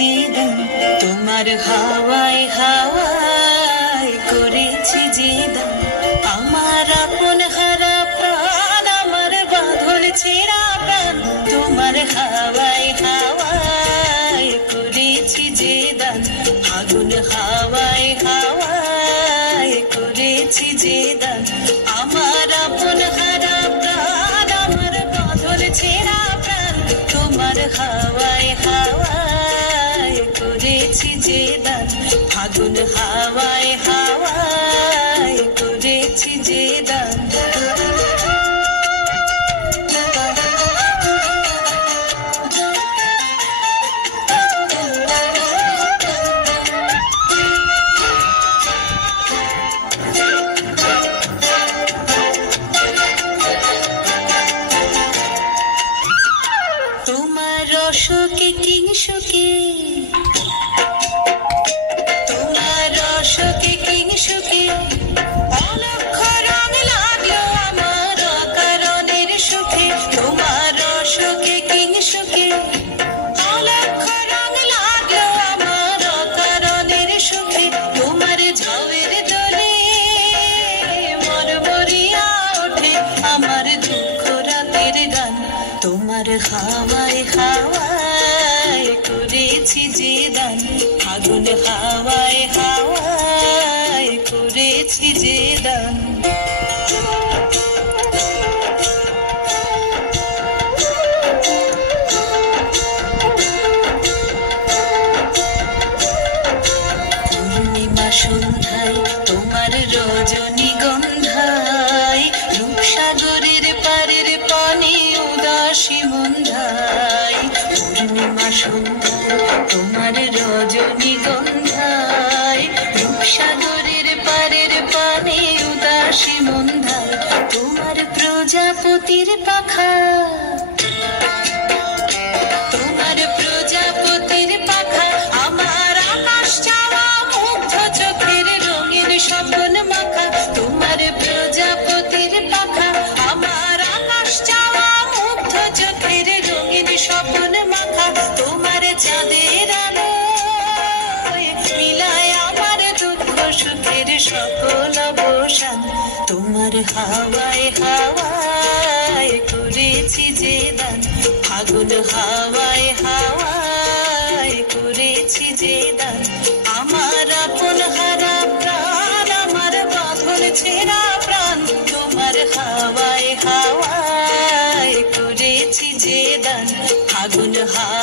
যে দান তোমার হাওয়ায় হাওয়ায় করেছি যে দান আমার আপন হারা প্রাণ আমার বাঁধন ছেঁড়া প্রাণ তোমার হাওয়ায় হাওয়ায় করেছি যে দান আগুন হাওয়ায় হাওয়ায় করেছি যে দান আমার আপন হারা প্রাণ আমার বাঁধন ছেঁড়া প্রাণ তোমার হাওয়ায় হাওয়ায় করেছি যে দান আগুন হাওয়ায় হাওয়ায় করেছি যে দান তোমার রসকে কিংসুকে তোমার রসকে কিংসুকে অলক্ষ রং লাগলো আমার অকারণের সুখে তোমার রসকে কিংসুকে অলক্ষ রং লাগলো আমার অকারণের সুখে তোমার ঝাউয়ের দোলে মরমরিয়া ওঠে আমার দুঃখ রাতের গান তোমার হাওয়ায় হাওয়ায় করেছি যে দান আগুন হাওয়ায় হাওয়ায় করেছি যে দান পূর্ণিমা সন্ধ্যায় তোমার রজনীগন্ধায় রূপসাগরের পারের পানি উদাসী মন্ধায় পূর্ণিমা সন্ধ্যায় তোমার রজনীগন্ধায় রূপসাগরের পারের পানি উদাসী মন্ধায় তোমার প্রজাপতির পাখা তোমার প্রজাপতির পাখা আমার আকাশ চাওয়া মুগ্ধ চোখের রঙিন স্বপ্ন মাখা তোমার প্রজাপতির পাখা আমার আকাশ চাওয়া মুগ্ধ চোখের রঙিন স্বপ্ন মাখা তোমার চাঁদের আলো মিলায় আমার দুঃখ সুখের সকল অবসান তোমার হাওয়ায় হাওয়ায় করেছি যে দান আগুন হাওয়ায় হাওয়ায় করেছি যে দান আমার আপন হারা প্রাণ আমার বাঁধন ছেঁড়া প্রাণ তোমার হাওয়ায় হাওয়ায় করেছি যে দান আগুন হাওয়ায়